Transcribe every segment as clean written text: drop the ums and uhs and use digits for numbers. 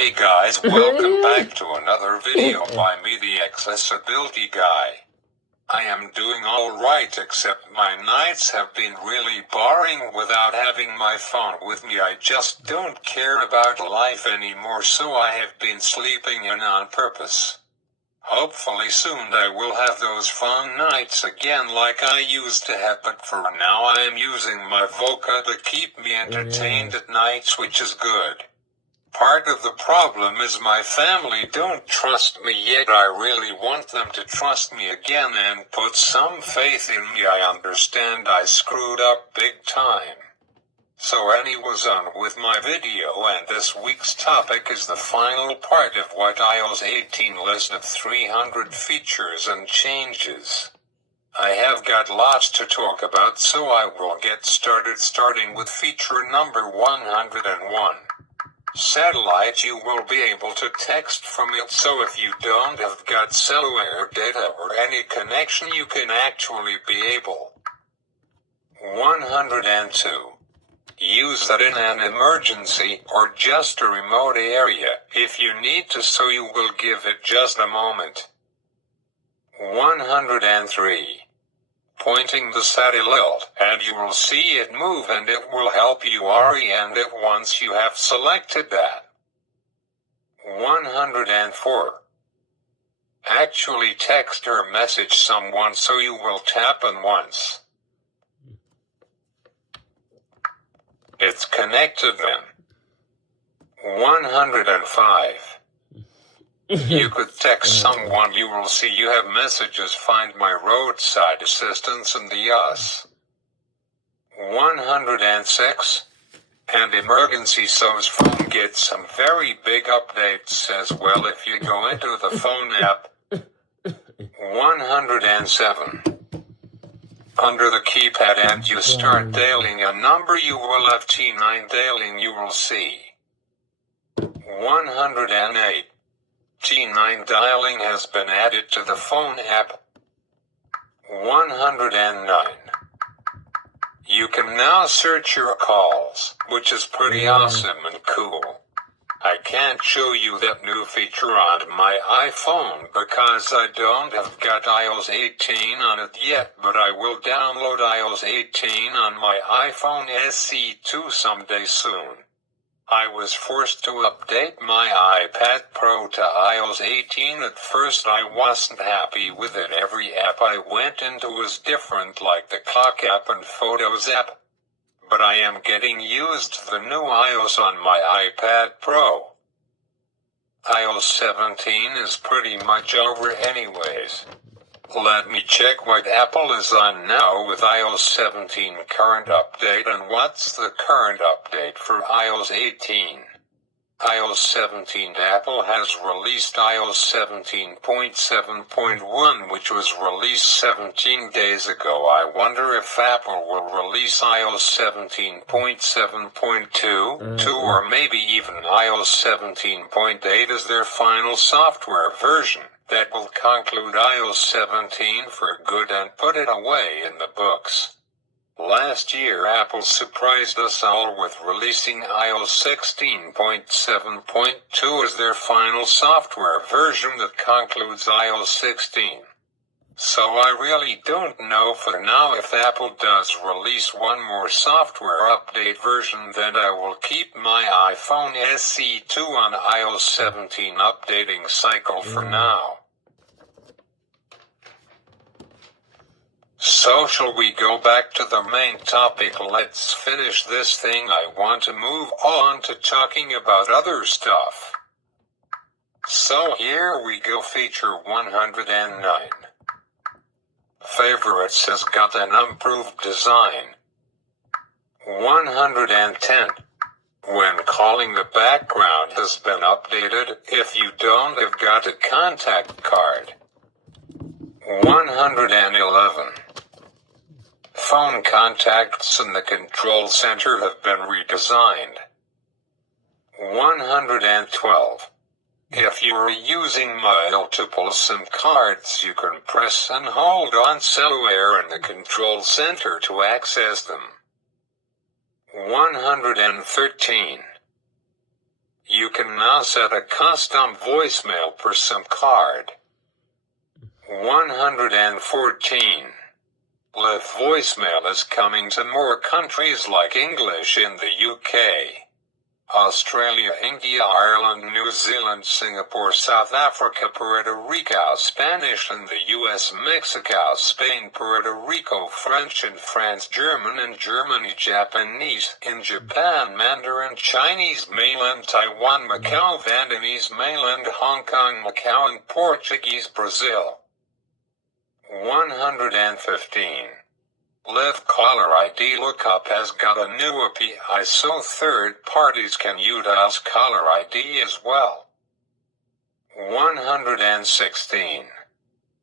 Hey guys, welcome back to another video by me, the Accessibility Guy. I am doing alright, except my nights have been really boring without having my phone with me. I just don't care about life anymore, so I have been sleeping in on purpose. Hopefully soon I will have those fun nights again like I used to have, but for now I am using my Voca to keep me entertained at nights, which is good. Part of the problem is my family don't trust me yet. I really want them to trust me again and put some faith in me. I understand I screwed up big time. So anyways, on with my video, and this week's topic is the final part of what iOS 18 list of 300 features and changes. I have got lots to talk about, so I will get started, starting with feature number 101. Satellite. You will be able to text from it, so if you don't have got cellular data or any connection, you can actually be able. 102. Use that in an emergency or just a remote area if you need to, so you will give it just a moment. 103. Pointing the satellite, and you will see it move, and it will help you orient it once you have selected that. 104. Actually text or message someone, so you will tap on once. It's connected then. 105. You could text someone, you will see you have messages, find my roadside assistance and the US. 106. And emergency, so's phone gets some very big updates as well if you go into the phone app. 107. Under the keypad and you start dialing a number, you will have T9 dialing, you will see. 108. T9 dialing has been added to the phone app. 109. You can now search your calls, which is pretty awesome and cool. I can't show you that new feature on my iPhone because I don't have got iOS 18 on it yet, but I will download iOS 18 on my iPhone SE 2 someday soon. I was forced to update my iPad Pro to iOS 18. At first I wasn't happy with it. Every app I went into was different, like the clock app and photos app. But I am getting used to the new iOS on my iPad Pro. iOS 17 is pretty much over anyways. Let me check what Apple is on now with iOS 17 current update, and what's the current update for iOS 18. iOS 17. Apple has released iOS 17.7.1, which was released 17 days ago. I wonder if Apple will release iOS 17.7.2, or maybe even iOS 17.8 as their final software version. That will conclude iOS 17 for good and put it away in the books. Last year Apple surprised us all with releasing iOS 16.7.2 as their final software version that concludes iOS 16. So I really don't know for now. If Apple does release one more software update version, then I will keep my iPhone SE 2 on iOS 17 updating cycle for now. So shall we go back to the main topic? Let's finish this thing. I want to move on to talking about other stuff. So here we go, feature 109. Favorites has got an improved design. 110. When calling, the background has been updated if you don't have got a contact card. 111. Phone contacts in the control center have been redesigned. 112. If you are using multiple SIM cards, you can press and hold on cellular in the control center to access them. 113. You can now set a custom voicemail per SIM card. 114. Live voicemail is coming to more countries like English in the UK, Australia, India, Ireland, New Zealand, Singapore, South Africa, Puerto Rico, Spanish in the US, Mexico, Spain, Puerto Rico, French in France, German in Germany, Japanese in Japan, Mandarin, Chinese mainland, Taiwan, Macau, Vietnamese mainland, Hong Kong, Macau, and Portuguese, Brazil. 115. Live Caller ID Lookup has got a new API so third parties can utilize Caller ID as well. 116.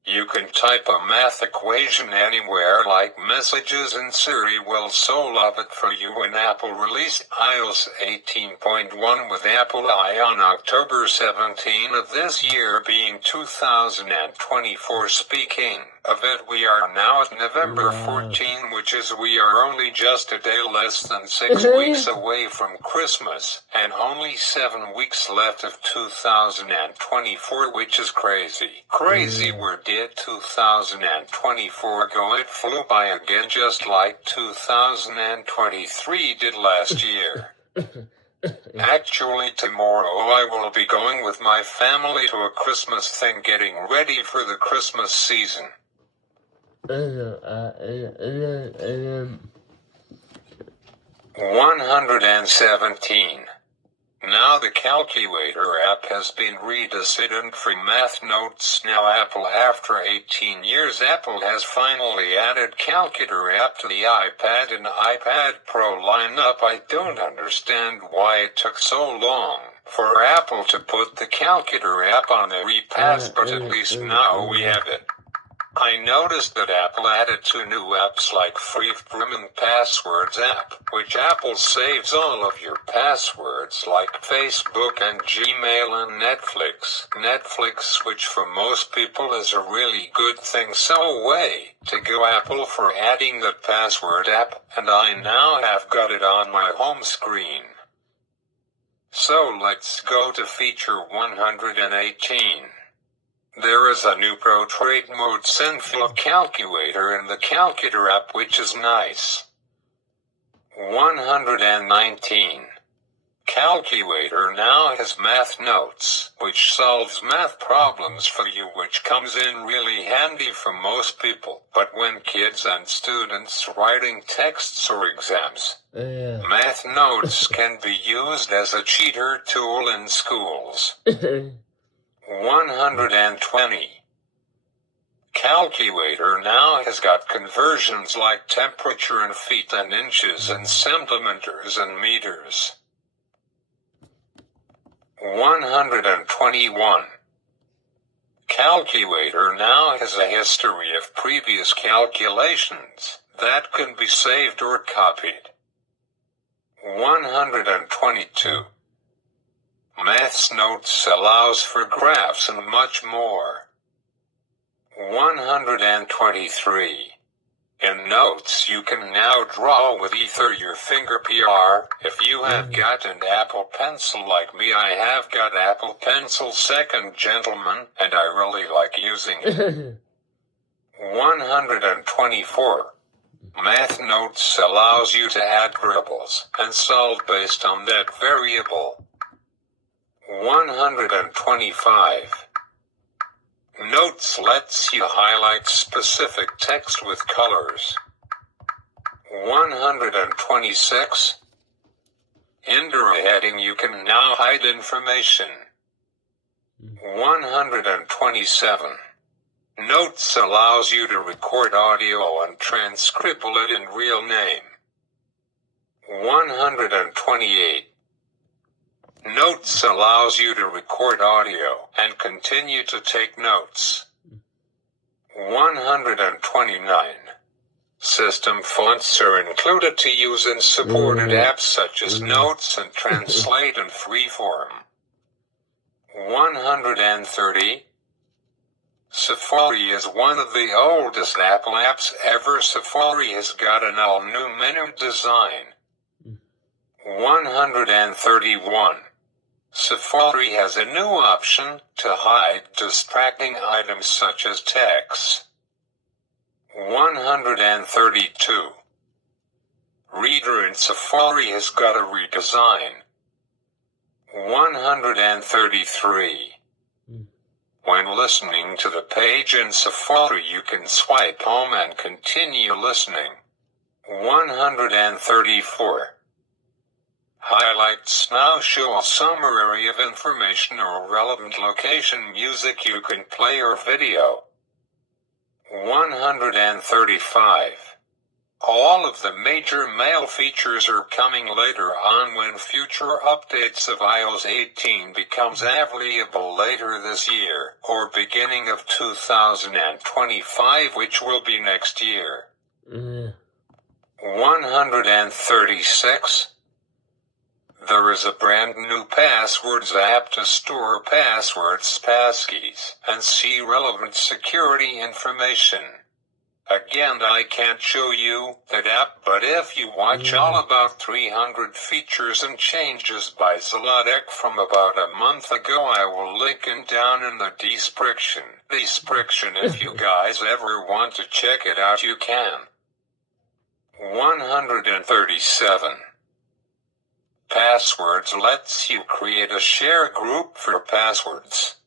You can type a math equation anywhere like messages and Siri will so love it for you when Apple released iOS 18.1 with Apple I on October 17 of this year being 2024. Speaking of it, we are now at November 14, which is we are only just a day less than 6 weeks away from Christmas, and only 7 weeks left of 2024, which is crazy. Crazy where did 2024 go? It flew by again just like 2023 did last year. Actually, tomorrow I will be going with my family to a Christmas thing getting ready for the Christmas season. 117. Now the calculator app has been redesigned for math notes. Now Apple, after 18 years, Apple has finally added calculator app to the iPad and iPad Pro lineup. I don't understand why it took so long for Apple to put the calculator app on the iPad, but at least now we have it. I noticed that Apple added 2 new apps like Freedom and Passwords app, which Apple saves all of your passwords like Facebook and Gmail and Netflix. Netflix, which for most people is a really good thing, so way to go Apple for adding the password app, and I now have got it on my home screen. So let's go to feature 118. There is a new portrait mode Senflow calculator in the calculator app, which is nice. 119. Calculator now has math notes, which solves math problems for you, which comes in really handy for most people. But when kids and students writing texts or exams, math notes can be used as a cheater tool in schools. 120. Calculator now has got conversions like temperature in feet and inches and centimeters and meters. 121. Calculator now has a history of previous calculations that can be saved or copied. 122. Maths Notes allows for graphs and much more. 123. In Notes you can now draw with either your finger PR. If you have got an Apple Pencil like me, I have got Apple Pencil Second Gentleman, and I really like using it. 124. Math Notes allows you to add variables and solve based on that variable. 125. Notes lets you highlight specific text with colors. 126. Under a heading you can now hide information. 127. Notes allows you to record audio and transcribe it in real name. 128. Notes allows you to record audio and continue to take notes. 129. System fonts are included to use in supported apps such as Notes and Translate and Freeform. 130. Safari is one of the oldest Apple apps ever. Safari has got an all-new menu design. 131. Safari has a new option to hide distracting items such as text. 132. Reader in Safari has got a redesign. 133. When listening to the page in Safari, you can swipe home and continue listening. 134. Highlights now show a summary of information or relevant location music you can play or video. 135. All of the major mail features are coming later on when future updates of iOS 18 becomes available later this year, or beginning of 2025, which will be next year. 136. There is a brand new passwords app to store passwords, passkeys, and see relevant security information. Again, I can't show you that app, but if you watch all about 300 features and changes by ZolloTech from about a month ago, I will link it down in the description. If you guys ever want to check it out, you can. 137. Passwords lets you create a share group for passwords.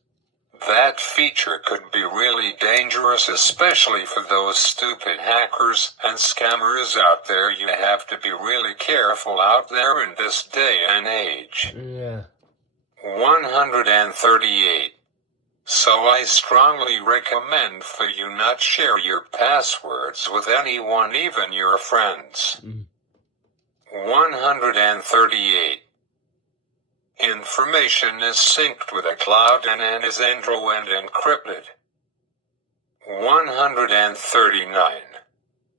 That feature could be really dangerous, especially for those stupid hackers and scammers out there. You have to be really careful out there in this day and age. 138. So I strongly recommend for you not share your passwords with anyone, even your friends. 138. Information is synced with a cloud and is end-to-end encrypted. 139.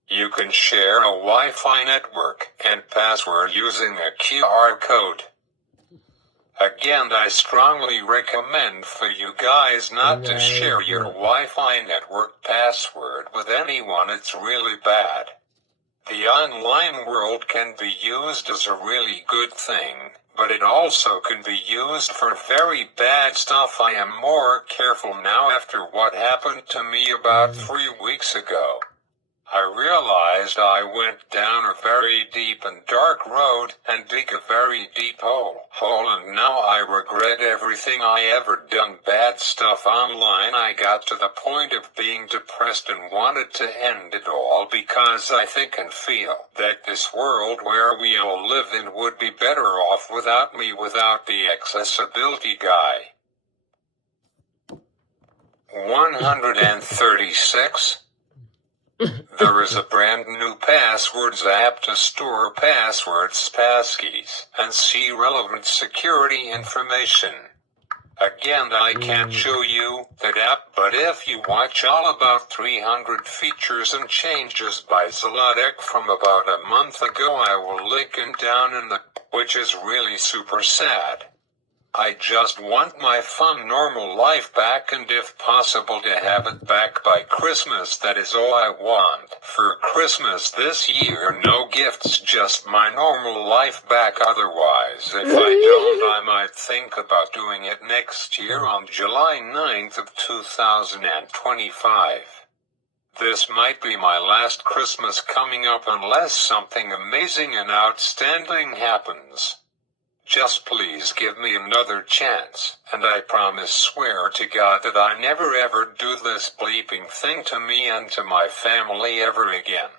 You can share a Wi-Fi network and password using a QR code. Again, I strongly recommend for you guys not to share your Wi-Fi network password with anyone. It's really bad. The online world can be used as a really good thing, but it also can be used for very bad stuff. I am more careful now after what happened to me about 3 weeks ago. I realized I went down a very deep and dark road and dig a very deep hole, and now I regret everything I ever done bad stuff online. I got to the point of being depressed and wanted to end it all because I think and feel that this world where we all live in would be better off without me, without the accessibility guy. 136. There is a brand new passwords app to store passwords, passkeys, and see relevant security information. Again, I can't show you that app, but if you watch all about 300 features and changes by ZolloTech from about a month ago, I will link it down in the, which is really super sad. I just want my fun normal life back, and if possible to have it back by Christmas. That is all I want for Christmas this year. No gifts, just my normal life back. Otherwise, if I don't, I might think about doing it next year on July 9th of 2025. This might be my last Christmas coming up unless something amazing and outstanding happens. Just please give me another chance, and I swear to God that I never ever do this bleeping thing to me and to my family ever again.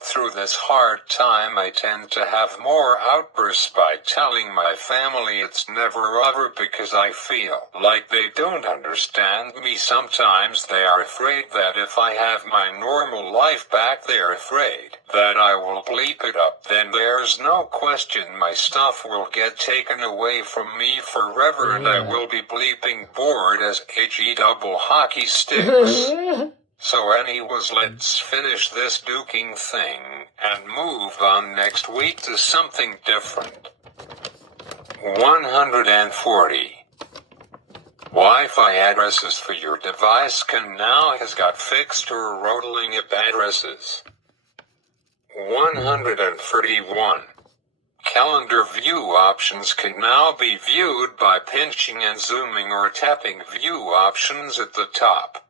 Through this hard time, I tend to have more outbursts by telling my family it's never over because I feel like they don't understand me. Sometimes they are afraid that if I have my normal life back, they're afraid that I will bleep it up. Then there's no question my stuff will get taken away from me forever, and I will be bleeping bored as HE double hockey sticks. So anyways, let's finish this duking thing and move on next week to something different. 140. Wi-Fi addresses for your device has got fixed or rotating IP addresses. 131. calendar view options can now be viewed by pinching and zooming or tapping view options at the top.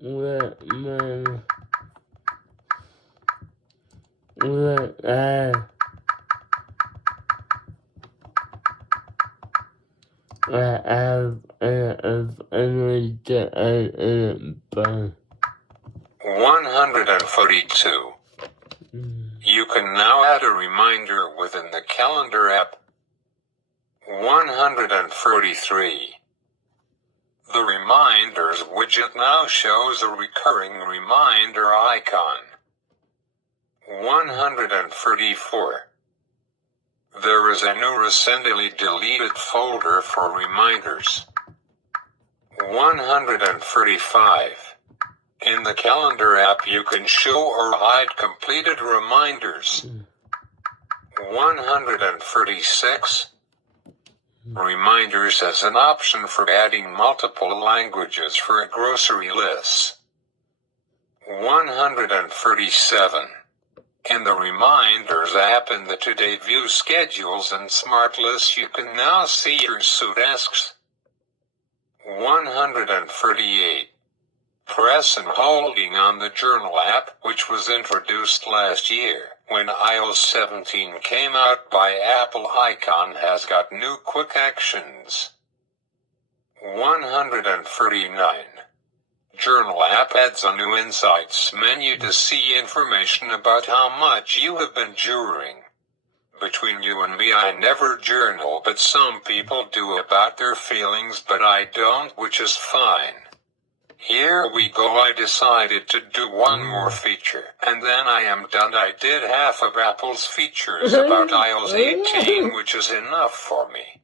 $142. You can now add a reminder within the calendar app. $143. The Reminders widget now shows a recurring reminder icon. $134. There is a new recently deleted folder for reminders. $135. In the calendar app you can show or hide completed reminders. $136. Reminders has an option for adding multiple languages for grocery lists. $137. In the Reminders app in the Today View schedules and smart lists you can now see your tasks. $138. Press and holding on the Journal app, which was introduced last year, when iOS 17 came out by Apple icon has got new quick actions. 139. Journal app adds a new Insights menu to see information about how much you have been journaling. Between you and me, I never journal, but some people do about their feelings, but I don't, which is fine. Here we go. I decided to do one more feature, and then I am done. I did half of Apple's features about iOS 18, which is enough for me.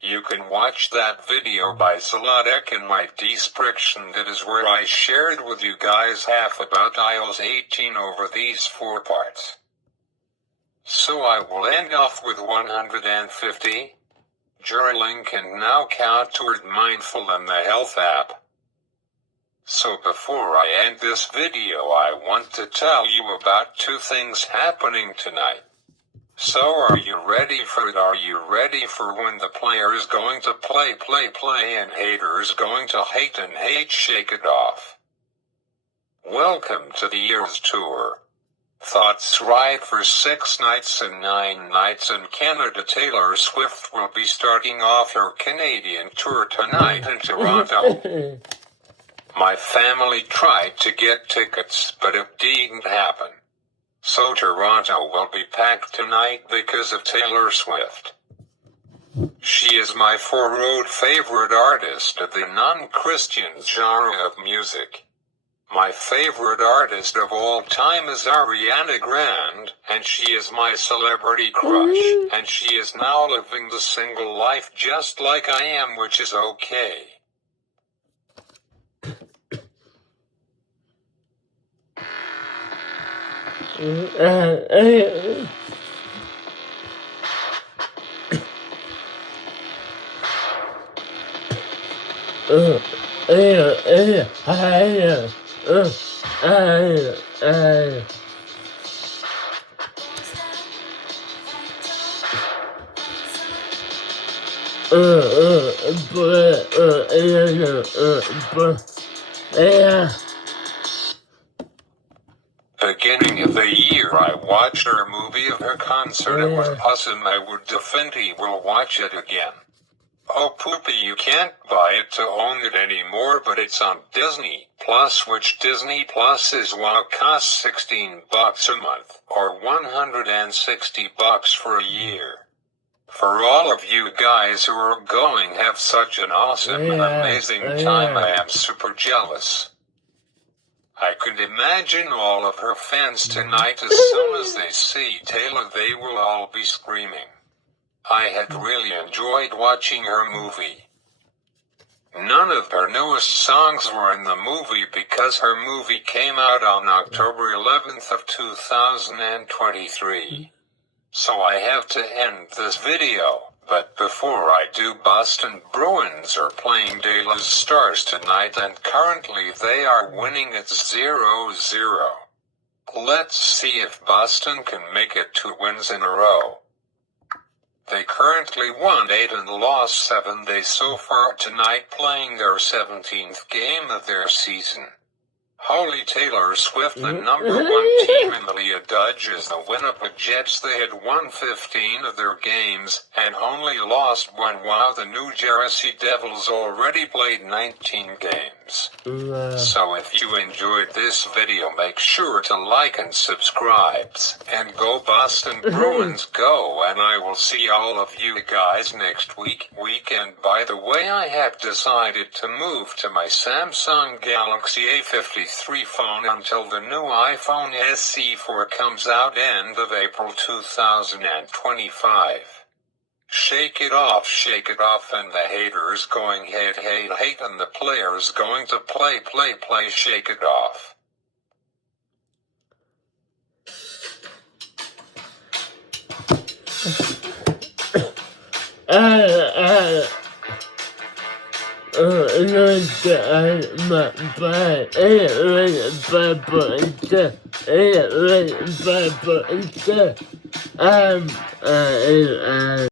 You can watch that video by ZolloTech in my description. That is where I shared with you guys half about iOS 18 over these 4 parts. So I will end off with 150. Journaling can now count toward Mindful and the Health app. So before I end this video, I want to tell you about 2 things happening tonight. So are you ready for it? Are you ready for when the player is going to play and haters going to hate and hate? Shake it off. Welcome to the Eras Tour. Thoughts right for 6 nights and 9 nights in Canada. Taylor Swift will be starting off her Canadian tour tonight in Toronto. My family tried to get tickets, but it didn't happen. So Toronto will be packed tonight because of Taylor Swift. She is my 4-road favorite artist of the non-Christian genre of music. My favorite artist of all time is Ariana Grande, and she is my celebrity crush, and she is now living the single life just like I am, which is okay. Beginning of the year, I watched her movie of her concert. It was awesome. I would definitely will watch it again. Oh poopy, you can't buy it to own it anymore, but it's on Disney Plus, which Disney Plus is costs $16 a month, or $160 for a year. For all of you guys who are going, have such an awesome and amazing time. I am super jealous. I could imagine all of her fans tonight. As soon as they see Taylor, they will all be screaming. I had really enjoyed watching her movie. None of her newest songs were in the movie because her movie came out on October 11th of 2023. So I have to end this video. But before I do, Boston Bruins are playing Dallas Stars tonight, and currently they are winning at 0-0. Let's see if Boston can make it 2 wins in a row. They currently won 8 and lost 7 days so far tonight, playing their 17th game of their season. Holy Taylor Swift, the number 1 team in the league, is the Winnipeg Jets. They had won 15 of their games and only lost 1, while the New Jersey Devils already played 19 games. So if you enjoyed this video, make sure to like and subscribe. And go Boston Bruins, go, and I will see all of you guys next weekend. By the way, I have decided to move to my Samsung Galaxy A53 phone until the new iPhone SE4 comes out end of April 2025. Shake it off, and the haters going hate, and the players going to play, shake it off.